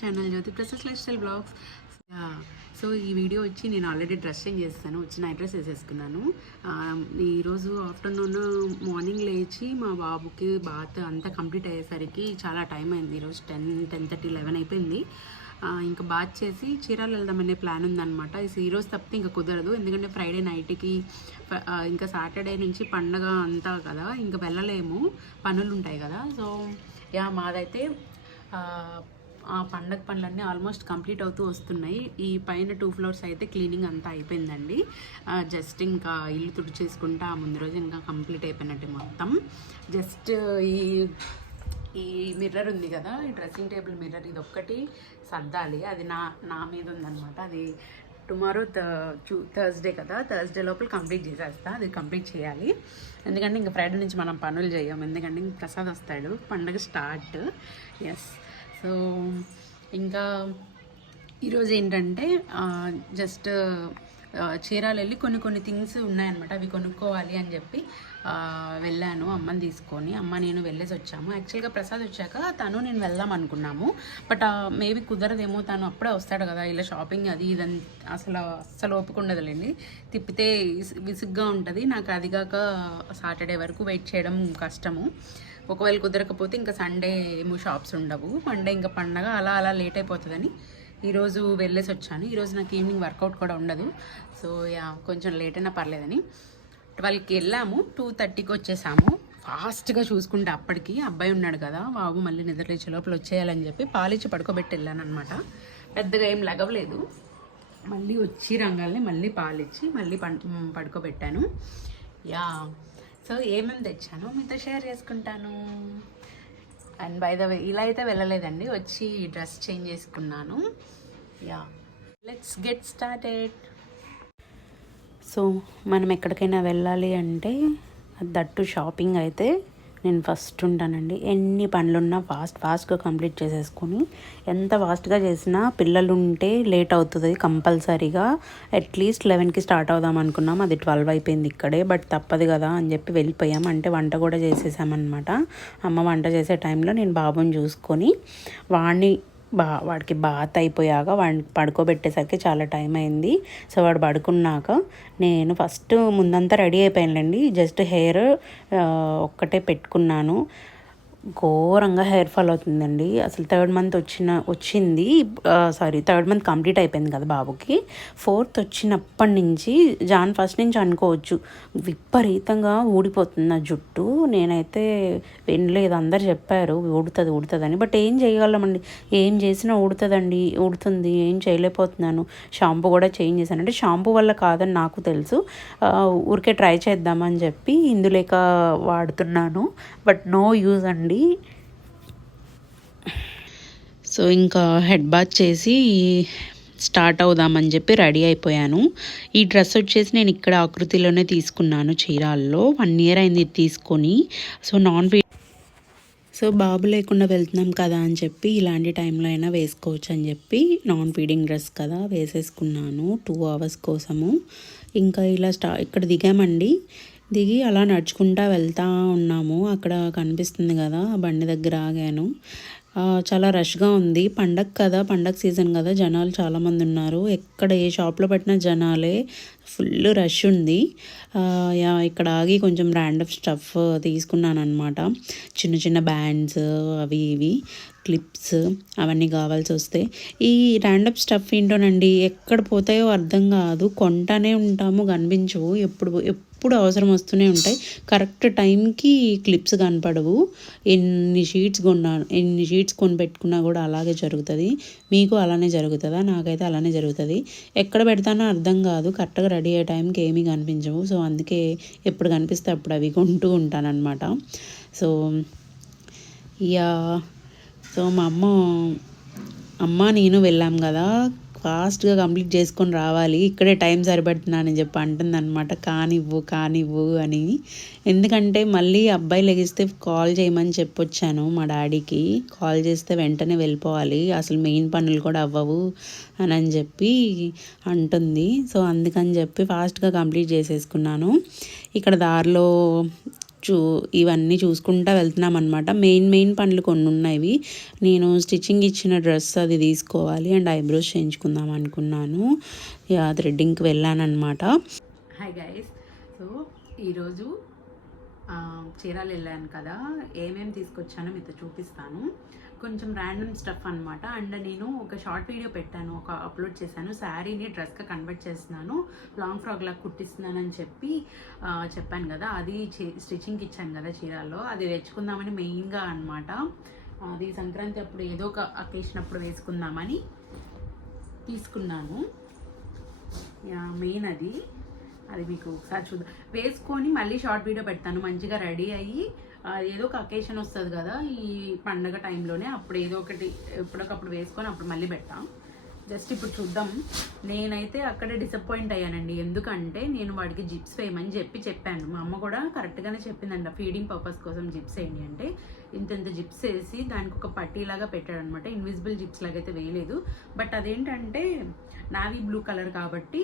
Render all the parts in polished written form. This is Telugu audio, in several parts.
Channel Jyoti Prasad lifestyle blogs. So ఈ వీడియో వచ్చి నేను ఆల్రెడీ డ్రెస్ చేంజ్ చేస్తాను, వచ్చి నైట్ డ్రెస్ వేసేసుకున్నాను. ఈరోజు ఆఫ్టర్నూన్ మార్నింగ్ లేచి మా బాబుకి బాత్ అంతా కంప్లీట్ అయ్యేసరికి చాలా టైం అయింది. ఈరోజు 10:30, 11 అయిపోయింది. ఇంకా బాత్ చేసి చీరాలు వెళ్దామనే ప్లాన్ ఉందన్నమాట. ఈరోజు తప్పితే ఇంకా కుదరదు, ఎందుకంటే ఫ్రైడే నైట్కి ఇంకా సాటర్డే నుంచి పండగ అంతా కదా, ఇంకా వెళ్ళలేము, పనులు ఉంటాయి కదా. సో మాదైతే ఆ పండగ పనులన్నీ ఆల్మోస్ట్ కంప్లీట్ అవుతూ వస్తున్నాయి. ఈ పైన 2 floors అయితే క్లీనింగ్ అంతా అయిపోయిందండి. జస్ట్ ఇంకా ఇల్లు తుడిచేసుకుంటా ముందు రోజు ఇంకా కంప్లీట్ అయిపోయినట్టు మొత్తం. జస్ట్ ఈ మిర్రర్ ఉంది కదా, ఈ డ్రెస్సింగ్ టేబుల్ మిర్రర్, ఇది ఒక్కటి సర్దాలి. అది నా మీద ఉందన్నమాట. అది టుమారో థర్స్డే కదా, థర్స్డే లోపల కంప్లీట్ చేసేస్తా. అది కంప్లీట్ చేయాలి, ఎందుకంటే ఇంకా ఫ్రైడే నుంచి మనం పనులు చేయం, ఎందుకంటే ఇంక ప్రసాద్ వస్తాడు, పండగ స్టార్ట్. ఎస్. సో ఇంకా ఈరోజు ఏంటంటే జస్ట్ చీరాలు వెళ్ళి కొన్ని థింగ్స్ ఉన్నాయన్నమాట, అవి కొనుక్కోవాలి అని చెప్పి వెళ్ళాను అమ్మని తీసుకొని. అమ్మ నేను వెళ్ళేసి వచ్చాము. యాక్చువల్గా ప్రసాద్ వచ్చాక తను నేను వెళ్దాం అనుకున్నాము, బట్ మేబీ కుదరదేమో, తను అప్పుడే వస్తాడు కదా, ఇలా షాపింగ్ అది ఇదని అసలు ఒప్పుకుండదులేండి. తిప్పితే విసుగ్గా ఉంటుంది నాకు. అది కాక సాటర్డే వరకు వెయిట్ చేయడం కష్టము. ఒకవేళ కుదరకపోతే ఇంకా సండే ఏమో షాప్స్ ఉండవు, మండే ఇంకా పండగ, అలా లేట్ అయిపోతుందని ఈరోజు వెళ్ళేసి వచ్చాను. ఈరోజు నాకు ఈవినింగ్ వర్కౌట్ కూడా ఉండదు, సో కొంచెం లేట్ అయినా పర్లేదని 12కి వెళ్ళాము. 2:30కి వచ్చేసాము. ఫాస్ట్గా చూసుకుంటే అప్పటికి అబ్బాయి ఉన్నాడు కదా, బాబు మళ్ళీ నిద్రలేచే లోపల వచ్చేయాలని చెప్పి పాలిచ్చి పడుకోబెట్టి వెళ్ళాను అనమాట. పెద్దగా ఏం లగవలేదు. మళ్ళీ వచ్చి రంగాల్ని మళ్ళీ పాలిచ్చి మళ్ళీ పడుకోబెట్టాను. సో ఏమేమి తెచ్చాను మీతో షేర్ చేసుకుంటాను. అండ్ బై ద వే ఇలా అయితే వెళ్ళలేదండి, వచ్చి డ్రెస్ చేంజ్ చేసుకున్నాను. Let's get started. సో మనం ఎక్కడికైనా వెళ్ళాలి అంటే దట్టు షాపింగ్ అయితే నేను ఫస్ట్ ఉంటానండి. ఎన్ని పనులున్నా ఫాస్ట్గా కంప్లీట్ చేసేసుకొని, ఎంత ఫాస్ట్గా చేసినా పిల్లలు ఉంటే లేట్ అవుతుంది కంపల్సరీగా. అట్లీస్ట్ 11కి స్టార్ట్ అవుదాం అనుకున్నాం, అది 12 అయిపోయింది ఇక్కడే, బట్ తప్పదు కదా అని చెప్పి వెళ్ళిపోయాం. అంటే వంట కూడా చేసేసామన్నమాట. అమ్మ వంట చేసే టైంలో నేను బాబుని చూసుకొని వాడికి బాత్ అయిపోయాక వాడిని పడుకోబెట్టేసరికి చాలా టైం అయింది. సో వాడు పడుకున్నాక నేను ఫస్ట్ ముందంతా రెడీ అయిపోయానులేండి. జస్ట్ హెయిర్ ఒక్కటే పెట్టుకున్నాను. ఘోరంగా హెయిర్ ఫాల్ అవుతుందండి. అసలు 3rd month వచ్చింది. 3rd month కంప్లీట్ అయిపోయింది కదా బాబుకి. 4th వచ్చినప్పటి నుంచి Jan 1st నుంచి అనుకోవచ్చు, విపరీతంగా ఊడిపోతుంది నా జుట్టు. నేనైతే వినలేదు, అందరు చెప్పారు ఊడుతుంది అని, బట్ ఏం చేయగలమండి, ఏం చేసినా ఊడుతుంది, ఏం చేయలేకపోతున్నాను. షాంపూ కూడా చేంజ్ చేశాను, అంటే షాంపూ వల్ల కాదని నాకు తెలుసు, ఊరికే ట్రై చేద్దామని చెప్పి ఇందులేక వాడుతున్నాను, బట్ నో యూజ్ అండి. సో ఇంకా హెడ్ బాత్ చేసి స్టార్ట్ అవుదామని చెప్పి రెడీ అయిపోయాను. ఈ డ్రెస్ వచ్చేసి నేను ఇక్కడ ఆకృతిలోనే తీసుకున్నాను, చీరాల్లో. 1 year అయింది తీసుకొని. సో బాబు లేకుండా వెళ్తున్నాం కదా అని చెప్పి ఇలాంటి టైంలో అయినా వేసుకోవచ్చు అని చెప్పి నాన్ ఫీడింగ్ డ్రెస్ కదా వేసేసుకున్నాను 2 hours కోసము. ఇంకా ఇలా ఇక్కడ దిగామండి. దిగి అలా నడుచుకుంటా వెళ్తూ ఉన్నాము. అక్కడ కనిపిస్తుంది కదా, బండి దగ్గర ఆగాను. చాలా రష్గా ఉంది, పండగ సీజన్ కదా, జనాలు చాలామంది ఉన్నారు. ఎక్కడ ఏ షాప్లో పెట్టినా జనాలే, ఫుల్ రష్ ఉంది. ఇక్కడ ఆగి కొంచెం ర్యాండమ్ స్టఫ్ తీసుకున్నాను అనమాట. చిన్న బ్యాండ్స్, అవి ఇవి క్లిప్స్, అవన్నీ కావాల్సి వస్తే. ఈ ర్యాండమ్ స్టఫ్ ఏంటోనండి, ఎక్కడ పోతాయో అర్థం కాదు, కొంటానే ఉంటాము, కనిపించవు. ఎప్పుడు అవసరం వస్తూనే ఉంటాయి. కరెక్ట్ టైంకి క్లిప్స్ కనపడవు. ఎన్ని షీట్స్ కొని పెట్టుకున్నా కూడా అలాగే జరుగుతుంది. మీకు అలానే జరుగుతుందా? నాకైతే అలానే జరుగుతుంది. ఎక్కడ పెడతానో అర్థం కాదు, కరెక్ట్గా రెడీ అయ్యే టైంకి ఏమీ కనిపించవు. సో అందుకే ఎప్పుడు కనిపిస్తే అప్పుడు అవి కొంటూ ఉంటానన్నమాట. సో సో మా అమ్మ నేను వెళ్ళాం కదా, ఫాస్ట్గా కంప్లీట్ చేసుకొని రావాలి, ఇక్కడే టైం సరిపడుతున్నానని చెప్పి అంటుందన్నమాట. కానివ్వు అని. ఎందుకంటే మళ్ళీ అబ్బాయి లెగిస్తే కాల్ చేయమని చెప్పొచ్చాను మా డాడీకి. కాల్ చేస్తే వెంటనే వెళ్ళిపోవాలి, అసలు మెయిన్ పనులు కూడా అవ్వవు అని చెప్పి అంటుంది. సో అందుకని చెప్పి ఫాస్ట్గా కంప్లీట్ చేసేసుకున్నాను. ఇక్కడ దారిలో ఇవన్నీ చూసుకుంటూ వెళ్తున్నాం అనమాట. మెయిన్ పనులు కొన్ని ఉన్నాయి. నేను స్టిచ్చింగ్ ఇచ్చిన డ్రెస్ అది తీసుకోవాలి అండ్ ఐబ్రోస్ చేయించుకుందాం అనుకున్నాను. థ్రెడ్డింగ్కి వెళ్ళానమాట. హాయ్ గైస్, సో ఈరోజు చీరాలు వెళ్ళాను కదా, ఏమేమి తీసుకొచ్చానో మీతో చూపిస్తాను. కొంచెం ర్యాండమ్ స్టఫ్ అనమాట. అండ్ నేను ఒక షార్ట్ వీడియో పెట్టాను, అప్లోడ్ చేశాను. శారీని డ్రెస్గా కన్వర్ట్ చేస్తున్నాను, లాంగ్ ఫ్రాక్ లాగా కుట్టిస్తున్నానని చెప్పాను కదా. అది స్టిచ్చింగ్కి ఇచ్చాను కదా చీరాల్లో, అది తెచ్చుకుందామని మెయిన్గా అనమాట. అది సంక్రాంతి అప్పుడు ఏదో ఒక అకేషన్ అప్పుడు వేసుకుందామని తీసుకున్నాను. మెయిన్ అది మీకు ఒకసారి చూద్దాం, వేసుకొని మళ్ళీ షార్ట్ వీడియో పెడతాను. మంచిగా రెడీ అయ్యి ఏదో ఒక అకేషన్ వస్తుంది కదా ఈ పండగ టైంలోనే, అప్పుడు ఏదో ఒకటి ఎప్పటికప్పుడు వేసుకొని అప్పుడు మళ్ళీ పెడతాం. జస్ట్ ఇప్పుడు చూద్దాం. నేనైతే అక్కడే డిసప్పాయింట్ అయ్యానండి. ఎందుకంటే నేను వాడికి జిప్స్ వేయమని చెప్పాను. మా అమ్మ కూడా కరెక్ట్గానే చెప్పిందంట, ఫీడింగ్ పర్పస్ కోసం జిప్స్ వేయండి అంటే. ఇంత జిప్స్ వేసి దానికి ఒక పట్టీలాగా పెట్టాడు అనమాట. ఇన్విజిబుల్ జిప్స్ లాగా అయితే వేయలేదు. బట్ అదేంటంటే నావీ బ్లూ కలర్ కాబట్టి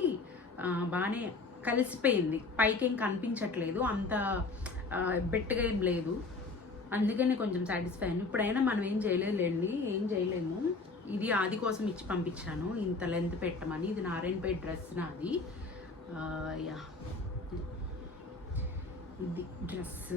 బాగానే కలిసిపోయింది, పైకి ఏం కనిపించట్లేదు, అంత బెట్టుగా ఏం లేదు. అందుకనే కొంచెం సాటిస్ఫై అయ్యాను. ఇప్పుడైనా మనం ఏం చేయలేము. ఇది ఆది కోసం ఇచ్చి పంపించాను, ఇంత లెంత్ పెట్టమని. ఇది నారాయణపేట డ్రెస్ నాది. ఇది డ్రెస్.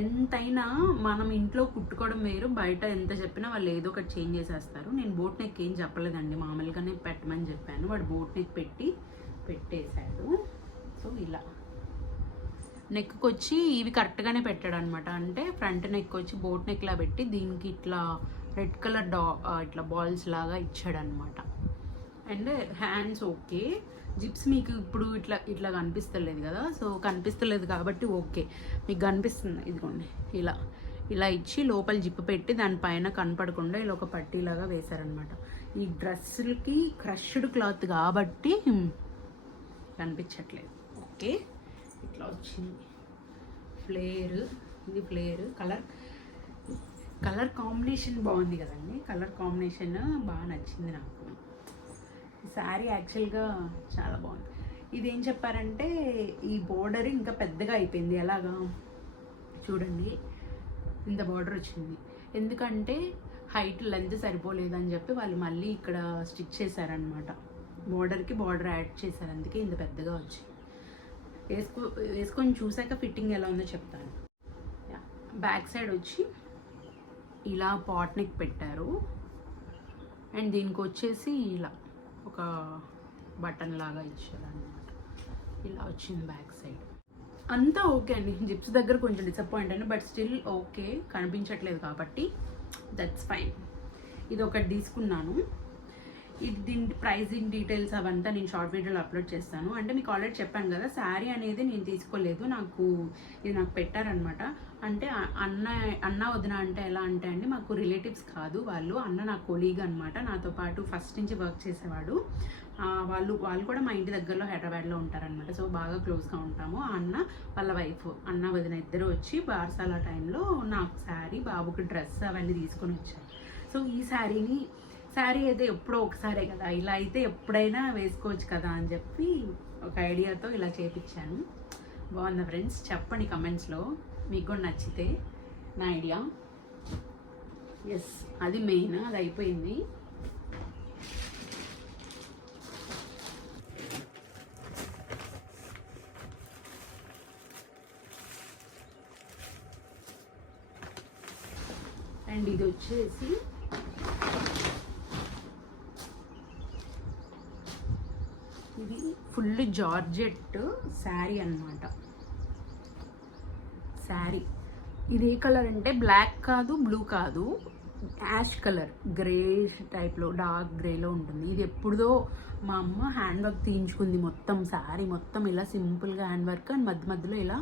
ఎంతైనా మనం ఇంట్లో కుట్టుకోవడం వేరు, బయట ఎంత చెప్పినా వాళ్ళు ఏదో ఒకటి చేంజ్ చేసేస్తారు. నేను బోట్ నెక్ ఏం చెప్పలేదండి, మామూలుగానే పెట్టమని చెప్పాను. వాడు బోట్ నెక్ పెట్టేశాడు. సో ఇలా నెక్కి వచ్చి ఇవి కరెక్ట్గానే పెట్టాడు అనమాట. అంటే ఫ్రంట్ నెక్ వచ్చి బోట్ నెక్లా పెట్టి దీనికి ఇట్లా రెడ్ కలర్ ఇట్లా బాల్స్ లాగా ఇచ్చాడు అనమాట. And hands okay. జిప్స్ మీకు ఇప్పుడు ఇట్లా కనిపిస్తలేదు కదా, సో కనిపిస్తలేదు కాబట్టి ఓకే. మీకు కనిపిస్తుంది, ఇదిగోండి ఇలా ఇచ్చి లోపల జిప్పు పెట్టి దానిపైన కనపడకుండా ఇలా ఒక పట్టీలాగా వేశారనమాట. ఈ డ్రెస్సులకి క్రష్డ్ క్లాత్ కాబట్టి కనిపించట్లేదు. ఓకే, ఇట్లా వచ్చింది ఫ్లేర్. ఇది ఫ్లేర్. కలర్ కాంబినేషన్ బాగుంది కదండి. కలర్ కాంబినేషన్ బాగా నచ్చింది నాకు. శారీ యాక్చువల్గా చాలా బాగుంది. ఇదేం చెప్పారంటే ఈ బోర్డర్ ఇంకా పెద్దగా అయిపోయింది. ఎలాగా చూడండి, ఇంత బార్డర్ వచ్చింది. ఎందుకంటే హైట్ లెంత్ సరిపోలేదని చెప్పి వాళ్ళు మళ్ళీ ఇక్కడ స్టిచ్ చేశారనమాట. బోర్డర్కి బార్డర్ యాడ్ చేశారు, అందుకే ఇంత పెద్దగా వచ్చింది. వేసుకొని చూసాక ఫిట్టింగ్ ఎలా ఉందో చెప్తాను. బ్యాక్ సైడ్ వచ్చి ఇలా పాట్ నెక్ పెట్టారు. అండ్ దీనికి వచ్చేసి ఇలా ఒక బటన్ లాగా ఇచ్చారు అనమాట. ఇలా వచ్చింది బ్యాక్ సైడ్. అంతా ఓకే అండి. జిప్స్ దగ్గర కొంచెం డిసప్పాయింట్ అయ్యాను, బట్ స్టిల్ ఓకే, కనిపించట్లేదు కాబట్టి దట్స్ ఫైన్. ఇది ఒకటి తీసుకున్నాను. దీని ప్రైజింగ్ డీటెయిల్స్ అవంతా నేను షార్ట్ వీడియోలో అప్లోడ్ చేస్తాను. అంటే మీకు ఆల్రెడీ చెప్పాను కదా, శారీ అనేది నేను తీసుకోలేదు, ఇది నాకు పెట్టారనమాట. అంటే అన్న వదిన అంటే ఎలా అంటే అండి, మాకు రిలేటివ్స్ కాదు వాళ్ళు. అన్న నా కొలీగ్ అనమాట, నాతో పాటు ఫస్ట్ నుంచి వర్క్ చేసేవాడు. వాళ్ళు కూడా మా ఇంటి దగ్గరలో హైదరాబాద్లో ఉంటారనమాట. సో బాగా క్లోజ్గా ఉంటాము. ఆ అన్న వాళ్ళ వైఫ్, అన్న వదిన ఇద్దరు వచ్చి బార్సాల టైంలో నాకు శారీ, బాబుకి డ్రెస్ అవన్నీ తీసుకొని వచ్చారు. సో ఈ శారీ అయితే ఎప్పుడో ఒకసారే కదా, ఇలా అయితే ఎప్పుడైనా వేసుకోవచ్చు కదా అని చెప్పి ఒక ఐడియాతో ఇలా చేయించాను. బాగుందా ఫ్రెండ్స్? చెప్పండి కమెంట్స్లో, మీకు కూడా నచ్చితే నా ఐడియా. ఎస్, అది మెయిన్, అది అయిపోయింది. అండ్ ఇది వచ్చేసి ఇది ఫుల్ జార్జెట్ శారీ అన్నమాట. శారీ ఇది ఏ కలర్ అంటే బ్లాక్ కాదు, బ్లూ కాదు, యాష్ కలర్, గ్రే టైప్లో, డార్క్ గ్రేలో ఉంటుంది. ఇది ఎప్పుడుదో మా అమ్మ హ్యాండ్ వర్క్ తీయించుకుంది. మొత్తం శారీ మొత్తం ఇలా సింపుల్గా హ్యాండ్ వర్క్ అండ్ మధ్యలో ఇలా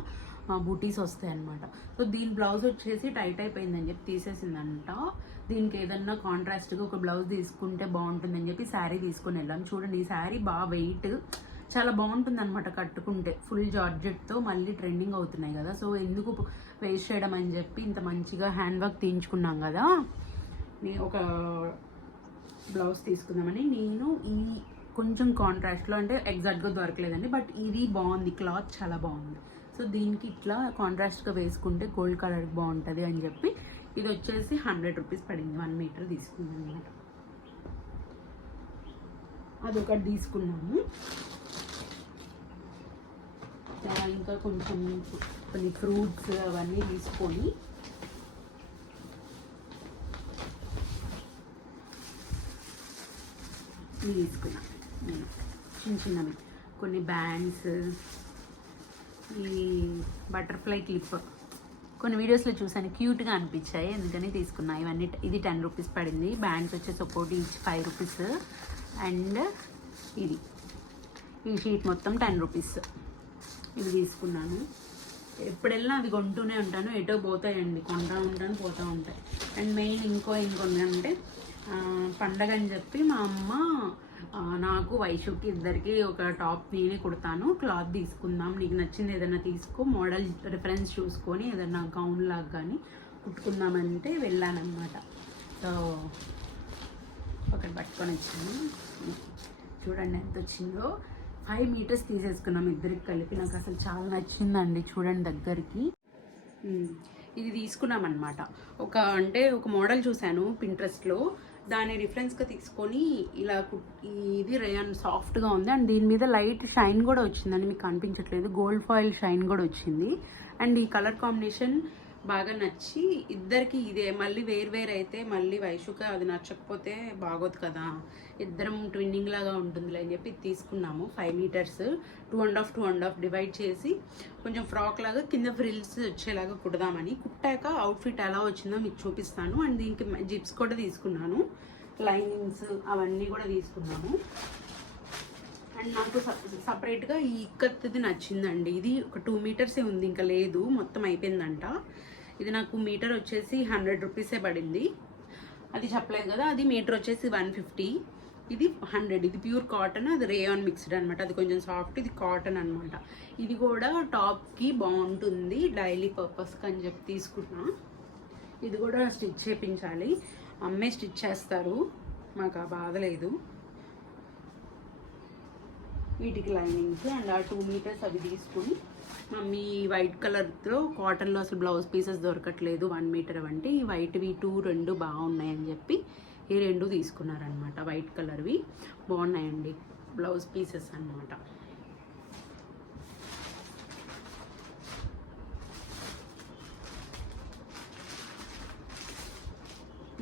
బూటీస్ వస్తాయి అనమాట. సో దీని బ్లౌజ్ వచ్చేసి టైట్ అయిపోయిందని చెప్పి తీసేసిందంట. దీనికి ఏదన్నా కాంట్రాస్ట్గా ఒక బ్లౌజ్ తీసుకుంటే బాగుంటుందని చెప్పి శారీ తీసుకొని వెళ్ళాం. చూడండి, ఈ శారీ బాగా వెయిట్, చాలా బాగుంటుంది అనమాట కట్టుకుంటే. ఫుల్ జార్జెట్తో మళ్ళీ ట్రెండింగ్ అవుతున్నాయి కదా, సో ఎందుకు వేస్ట్ చేయడం అని చెప్పి ఇంత మంచిగా హ్యాండ్ వర్క్ తీయించుకున్నాం కదా, నేను ఒక బ్లౌజ్ తీసుకుందామని నేను ఈ కొంచెం కాంట్రాస్ట్లో, అంటే ఎగ్జాక్ట్గా దొరకలేదండి, బట్ ఇది బాగుంది, క్లాత్ చాలా బాగుంది. సో దీనికి ఇట్లా కాంట్రాస్ట్గా వేసుకుంటే గోల్డ్ కలర్ బాగుంటుంది అని చెప్పి ఇది వచ్చేసి 100 రూపీస్ పడింది. 1 మీటర్ తీసుకున్నాను అనమాట. అదొకటి తీసుకున్నాము. ఇంకా కొంచెం కొన్ని ఫ్రూట్స్ అవన్నీ తీసుకొని ఇవి తీసుకున్నాను నేను, చిన్న చిన్నవి కొన్ని బ్యాండ్స్, ఈ బటర్ఫ్లై క్లిప్ కొన్ని వీడియోస్లో చూసాను, క్యూట్గా అనిపించాయి, ఎందుకని తీసుకున్నా. ఇవన్నీ ఇది 10 రూపీస్ పడింది. బ్యాండ్స్ వచ్చేసి ఒక్కోటి ఈచ్ 5 రూపీస్. అండ్ ఇది ఈ షీట్ మొత్తం 10 రూపీస్. ఇవి తీసుకున్నాను. ఎప్పుడెల్లా అవి కొంటూనే ఉంటాను, ఎటో పోతాయండి, కొంటూ ఉంటాను, పోతూ ఉంటాయి. అండ్ మెయిన్ ఇంకొన్ని అంటే పండగ అని చెప్పి మా అమ్మ నాకు వైషుకి ఇద్దరికి ఒక టాప్ నేనే కుడతాను, క్లాత్ తీసుకుందాం, నీకు నచ్చింది ఏదైనా తీసుకో, మోడల్ రిఫరెన్స్ చూసుకొని ఏదైనా గౌన్ లాగా కానీ కుట్టుకుందామంటే వెళ్ళానమాట. సో ఒకటి పట్టుకొని వచ్చాను. చూడండి ఎంత వచ్చిందో. 5 మీటర్స్ తీసేసుకున్నాం ఇద్దరికి కలిపి. నాకు అసలు చాలా నచ్చిందండి, చూడండి దగ్గరికి. ఇది తీసుకున్నాం అనమాట. ఒక మోడల్ చూశాను పింట్రెస్ట్లో, దాన్ని రిఫరెన్స్గా తీసుకొని ఇలా ఇది రేయాన్ సాఫ్ట్గా ఉంది. అండ్ దీని మీద లైట్ షైన్ కూడా వచ్చిందండి, మీకు కనిపించట్లేదు, గోల్డ్ ఫాయిల్ షైన్ కూడా వచ్చింది. అండ్ ఈ కలర్ కాంబినేషన్ బాగా నచ్చి ఇద్దరికి ఇదే. మళ్ళీ వేరు అయితే మళ్ళీ వైషుక అది నచ్చకపోతే బాగోదు కదా, ఇద్దరం ట్విన్నింగ్ లాగా ఉంటుందిలే అని చెప్పి తీసుకున్నాము. 5 మీటర్స్ 2.5 డివైడ్ చేసి కొంచెం ఫ్రాక్ లాగా కింద ఫ్రిల్స్ వచ్చేలాగా కుడదామని. కుట్టాక అవుట్ఫిట్ ఎలా వచ్చిందో మీకు చూపిస్తాను. అండ్ దీనికి జిప్స్ కూడా తీసుకున్నాను, లైనింగ్స్ అవన్నీ కూడా తీసుకున్నాము. అండ్ నాకు సపరేట్గా ఈ ఇక్కత్ది నచ్చిందండి. ఇది ఒక 2 మీటర్సే ఉంది, ఇంకా లేదు, మొత్తం అయిపోయిందంట. ఇది నాకు మీటర్ వచ్చేసి 100 రూపీసే పడింది. అది చెప్పలేదు కదా, అది మీటర్ వచ్చేసి 150, ఇది 100. ఇది ప్యూర్ కాటన్, అది రేయాన్ మిక్స్డ్ అనమాట. అది కొంచెం సాఫ్ట్, ఇది కాటన్ అనమాట. ఇది కూడా టాప్కి బాగుంటుంది, డైలీ పర్పస్కి అని చెప్పి తీసుకున్నా. ఇది కూడా స్టిచ్ చేయించాలి, అమ్మే స్టిచ్ చేస్తారు, మాకు ఆ బాధ లేదు. వీటికి లైనింగ్స్ అండ్ ఆ 2 మీటర్స్ అవి తీసుకుని, మమ్మీ వైట్ కలర్తో కాటన్లో అసలు బ్లౌజ్ పీసెస్ దొరకట్లేదు 1 మీటర్ అంటే, ఈ వైట్వి 2 బాగున్నాయని చెప్పి ఈ 2 తీసుకున్నారనమాట. వైట్ కలర్వి బాగున్నాయండి బ్లౌజ్ పీసెస్ అనమాట.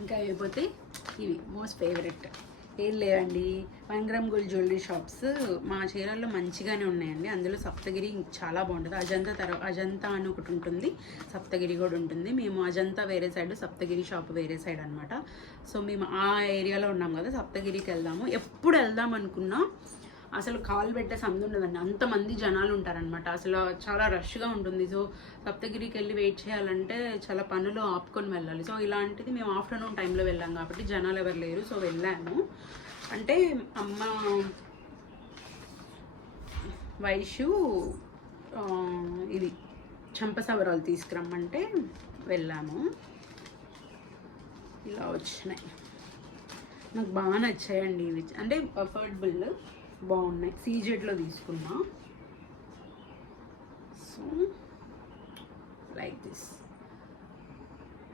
ఇంకా అయిపోతే ఇవి మోస్ట్ ఫేవరెట్ ఏం లేవండి, 1 గ్రామ్ గోల్డ్ జ్యువెలరీ షాప్స్ మా చీరల్లో మంచిగానే ఉన్నాయండి. అందులో సప్తగిరి చాలా బాగుంటుంది. అజంతా అని ఒకటి ఉంటుంది, సప్తగిరి కూడా ఉంటుంది. మేము అజంతా వేరే సైడ్, సప్తగిరి షాప్ వేరే సైడ్ అనమాట. సో మేము ఆ ఏరియాలో ఉన్నాం కదా, సప్తగిరికి వెళ్దాము. ఎప్పుడు వెళ్దాం అనుకున్నా అసలు కాల్ పెట్టే సందు ఉండదండి, అంతమంది జనాలు ఉంటారనమాట. అసలు చాలా రష్గా ఉంటుంది. సో సప్తగిరికి వెళ్ళి వెయిట్ చేయాలంటే చాలా పనులు ఆపుకొని వెళ్ళాలి. సో ఇలాంటిది మేము ఆఫ్టర్నూన్ టైంలో వెళ్ళాం కాబట్టి జనాలు ఎవరు లేరు. సో వెళ్ళాము. అంటే అమ్మ వైషు ఇది చంపసవరాలు తీసుకురమ్మంటే వెళ్ళాము. ఇలా వచ్చినాయి, నాకు బాగా నచ్చాయండి ఇవి. అంటే అఫోర్డబుల్, బాగున్నాయి. సీజెడ్లో తీసుకున్నా. సో లైక్ దిస్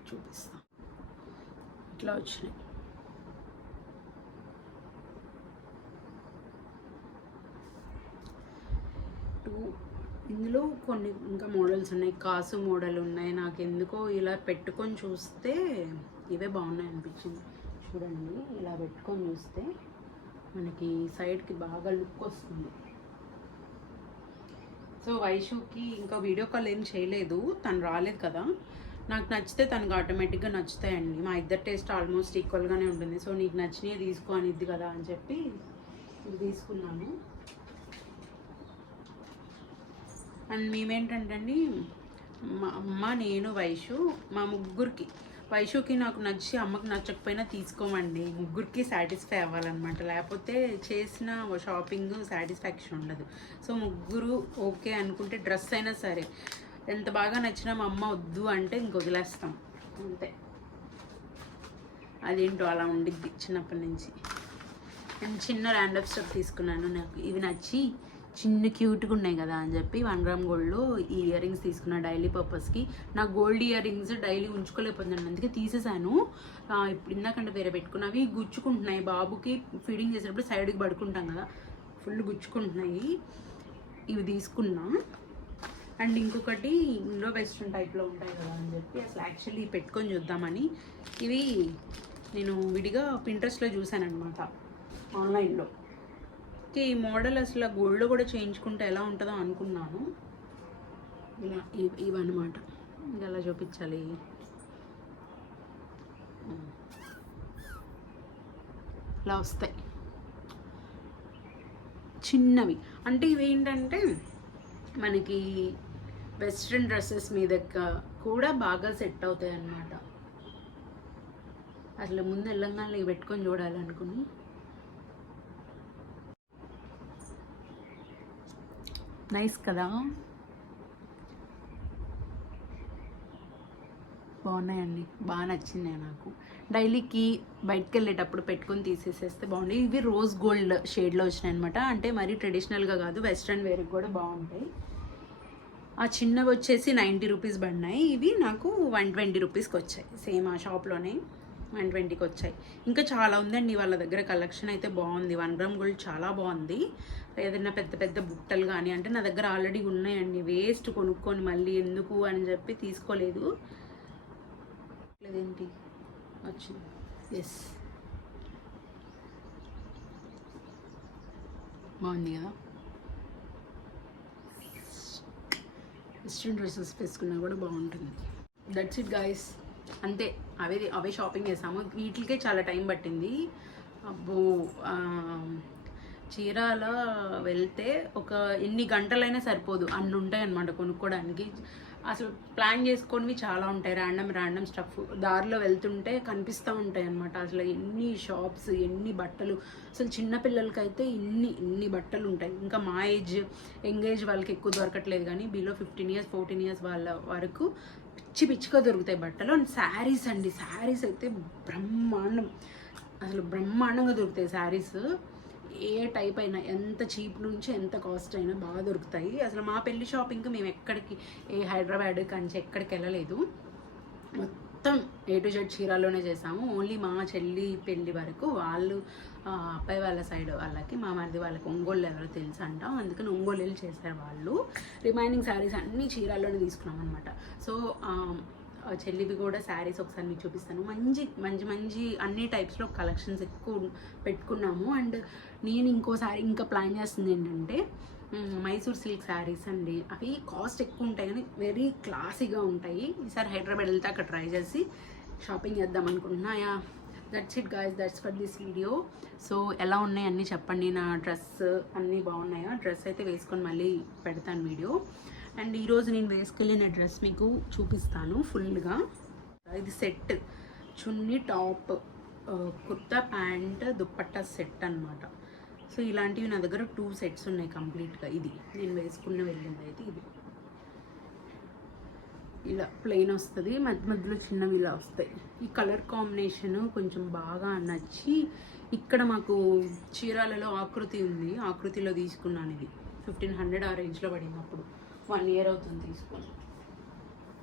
చూపిస్తా, ఇట్లా వచ్చినాయి. ఇందులో కొన్ని ఇంకా మోడల్స్ ఉన్నాయి, కాసు మోడల్ ఉన్నాయి. నాకు ఎందుకో ఇలా పెట్టుకొని చూస్తే ఇవే బాగున్నాయి అనిపించింది. చూడండి, ఇలా పెట్టుకొని చూస్తే మనకి సైడ్కి బాగా లుక్ వస్తుంది. సో వైషుకి ఇంకా వీడియో కాల్ ఏం చేయలేదు, తను రాలేదు కదా. నాకు నచ్చితే తనకు ఆటోమేటిక్గా నచ్చుతాయండి. మా ఇద్దరు టేస్ట్ ఆల్మోస్ట్ ఈక్వల్గానే ఉంటుంది. సో నీకు నచ్చినవి తీసుకో అనిద్ది కదా అని చెప్పి ఇది తీసుకున్నాను. అండ్ మేమేంటంటే అండి, మా అమ్మ, నేను, వైషు, మా ముగ్గురికి, వైషుకి నాకు నచ్చి అమ్మకి నచ్చకపోయినా తీసుకోమండి, ముగ్గురికి సాటిస్ఫై అవ్వాలన్నమాట. లేకపోతే చేసిన షాపింగ్ సాటిస్ఫాక్షన్ ఉండదు. సో ముగ్గురు ఓకే అనుకుంటే డ్రెస్ అయినా సరే ఎంత బాగా నచ్చినా మా అమ్మ వద్దు అంటే ఇంక వదిలేస్తాం అంతే. అదేంటో అలా ఉండిద్ది చిన్నప్పటి నుంచి. అండ్ చిన్న ర్యాండమ్ స్టెప్ తీసుకున్నాను. నాకు ఇవి నచ్చి చిన్న క్యూట్గా ఉన్నాయి కదా అని చెప్పి 1 గ్రామ్ గోల్డ్లో ఈ ఇయర్ రింగ్స్ తీసుకున్నా డైలీ పర్పస్కి. నా గోల్డ్ ఇయర్ రింగ్స్ డైలీ ఉంచుకోలేకపోతున్నాను, అందుకే తీసేసాను. ఇప్పుడు ఇందాకంటే వేరే పెట్టుకున్నవి గుచ్చుకుంటున్నాయి. బాబుకి ఫీడింగ్ చేసేటప్పుడు సైడ్కి పడుకుంటాం కదా, ఫుల్ గుచ్చుకుంటున్నాయి. ఇవి తీసుకున్నా. అండ్ ఇంకొకటి ఇండో వెస్ట్రన్ టైప్లో ఉంటాయి కదా అని చెప్పి అసలు యాక్చువల్లీ పెట్టుకొని చూద్దామని ఇవి నేను విడిగా పింట్రెస్ట్లో చూశాను అనమాట, ఆన్లైన్లో. ఈ మోడల్ అసలు గోల్డ్లో కూడా చేయించుకుంటే ఎలా ఉంటుందో అనుకున్నాను. ఇలా ఇవన్నమాట, ఇంకా ఎలా చూపించాలి. ఇలా వస్తాయి చిన్నవి. అంటే ఇవేంటంటే మనకి వెస్ట్రన్ డ్రెస్సెస్ మీద కూడా బాగా సెట్ అవుతాయి అన్నమాట. అసలు ముందు వెళ్ళంగానే ఇవి పెట్టుకొని చూడాలనుకుని. నైస్ కదా, బాగున్నాయండి, బాగా నచ్చింది నాకు. డైలీకి బయటకు వెళ్ళేటప్పుడు పెట్టుకొని తీసేసేస్తే బాగుంది. ఇవి రోజ్ గోల్డ్ షేడ్లో వచ్చినాయి అనమాట. అంటే మరీ ట్రెడిషనల్గా కాదు, వెస్ట్రన్ వేర్కి కూడా బాగుంటాయి. ఆ చిన్నవి వచ్చేసి 90 రూపీస్ పడినాయి. ఇవి నాకు 120 రూపీస్కి వచ్చాయి, సేమ్ ఆ షాప్లోనే 120కి వచ్చాయి. ఇంకా చాలా ఉందండి వాళ్ళ దగ్గర, కలెక్షన్ అయితే బాగుంది. 1 గ్రామ్ గోల్డ్ చాలా బాగుంది. ఏదైనా పెద్ద పెద్ద బుట్టలు కానీ, అంటే నా దగ్గర ఆల్రెడీ ఉన్నాయండి, వేస్ట్ కొనుక్కొని మళ్ళీ ఎందుకు అని చెప్పి తీసుకోలేదు. లేదేంటి వచ్చింది, ఎస్ బాగుంది కదా. వెస్ట్రన్ డ్రెస్సెస్ వేసుకున్నా కూడా బాగుంటుంది. దట్స్ ఇట్ గైస్, అంతే. అవే షాపింగ్ చేసాము. వీటికే చాలా టైం పట్టింది. అబ్బో, చీరాల వెళ్తే ఒక ఎన్ని గంటలైనా సరిపోదు, అన్ని ఉంటాయి అన్నమాట కొనుక్కోవడానికి. అసలు ప్లాన్ చేసుకొని చాలా ఉంటాయి, ర్యాండమ్ స్టఫ్ దారిలో వెళ్తుంటే కనిపిస్తూ ఉంటాయి అన్నమాట. అసలు ఎన్ని షాప్స్, ఎన్ని బట్టలు, అసలు చిన్నపిల్లలకైతే ఇన్ని బట్టలు ఉంటాయి. ఇంకా మా యంగ్ ఏజ్ వాళ్ళకి ఎక్కువ దొరకట్లేదు, కానీ బిలో 15 ఇయర్స్ 14 ఇయర్స్ వాళ్ళ వరకు పిచ్చిగా దొరుకుతాయి బట్టలు. అండ్ శారీస్ అండి, శారీస్ అయితే బ్రహ్మాండంగా దొరుకుతాయి శారీస్. ఏ టైప్ అయినా, ఎంత చీప్ నుంచి ఎంత కాస్ట్ అయినా బాగా దొరుకుతాయి. అసలు మా పెళ్లి షాపింగ్కి మేము ఎక్కడికి, హైదరాబాద్ కంచి ఎక్కడికి వెళ్ళలేదు. మొత్తం A to Z చీరాల్లోనే చేసాము. ఓన్లీ మా చెల్లి పెళ్ళి వరకు వాళ్ళు అబ్బాయి వాళ్ళ సైడ్ వాళ్ళకి, మా మరిది వాళ్ళకి ఒంగోలు ఎవరో తెలుసు అంట, అందుకని ఒంగోలు వెళ్ళి చేశారు వాళ్ళు. రిమైనింగ్ శారీస్ అన్నీ చీరాల్లోనే తీసుకున్నాం అనమాట. సో చెల్లివి కూడా శారీస్ ఒకసారి మీకు చూపిస్తాను. మంచి అన్ని టైప్స్లో కలెక్షన్స్ ఎక్కువ పెట్టుకున్నాము. అండ్ నేను ఇంకోసారి ఇంకా ప్లాన్ చేస్తుంది ఏంటంటే మైసూర్ సిల్క్ శారీస్ అండి. అవి కాస్ట్ ఎక్కువ ఉంటాయి కానీ వెరీ క్లాసీగా ఉంటాయి. ఈసారి హైదరాబాద్ వెళ్తే అక్కడ ట్రై చేసి షాపింగ్ చేద్దాం అనుకుంటున్నా. That's it guys, that's for this video. So ఎలా ఉన్నాయి అన్నీ చెప్పండి. నా డ్రెస్ అన్నీ బాగున్నాయా? డ్రెస్ అయితే వేసుకొని మళ్ళీ పెడతాను వీడియో. అండ్ ఈరోజు నేను వేసుకెళ్ళిన డ్రెస్ మీకు చూపిస్తాను ఫుల్గా. ఇది set, chunni, top, kurta, pant, dupatta set అనమాట. సో ఇలాంటివి నా దగ్గర 2 సెట్స్ ఉన్నాయి కంప్లీట్గా. ఇది నేను వేసుకున్న వెళ్ళింది అయితే ఇది ఇలా ప్లెయిన్ వస్తుంది, మధ్యలో చిన్నవి ఇలా వస్తాయి. ఈ కలర్ కాంబినేషన్ కొంచెం బాగా నచ్చి, ఇక్కడ మాకు చీరాలలో ఆకృతి ఉంది, ఆకృతిలో తీసుకున్నాను. ఇది 1500 ఆ రేంజ్లో పడింది. అప్పుడు 1 ఇయర్ అవుతుంది తీసుకొని,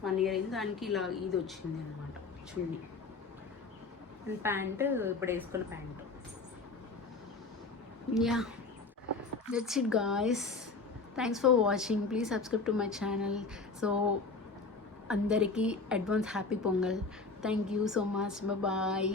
1 ఇయర్ అయింది. దానికి ఇలా ఇది వచ్చింది అనమాట చున్నీ. అండ్ ప్యాంట్ ఇప్పుడు వేసుకున్న pant. That's it guys, thanks for watching. Please subscribe to my channel. So అందరికీ advance happy Pongal. Thank you so much, bye.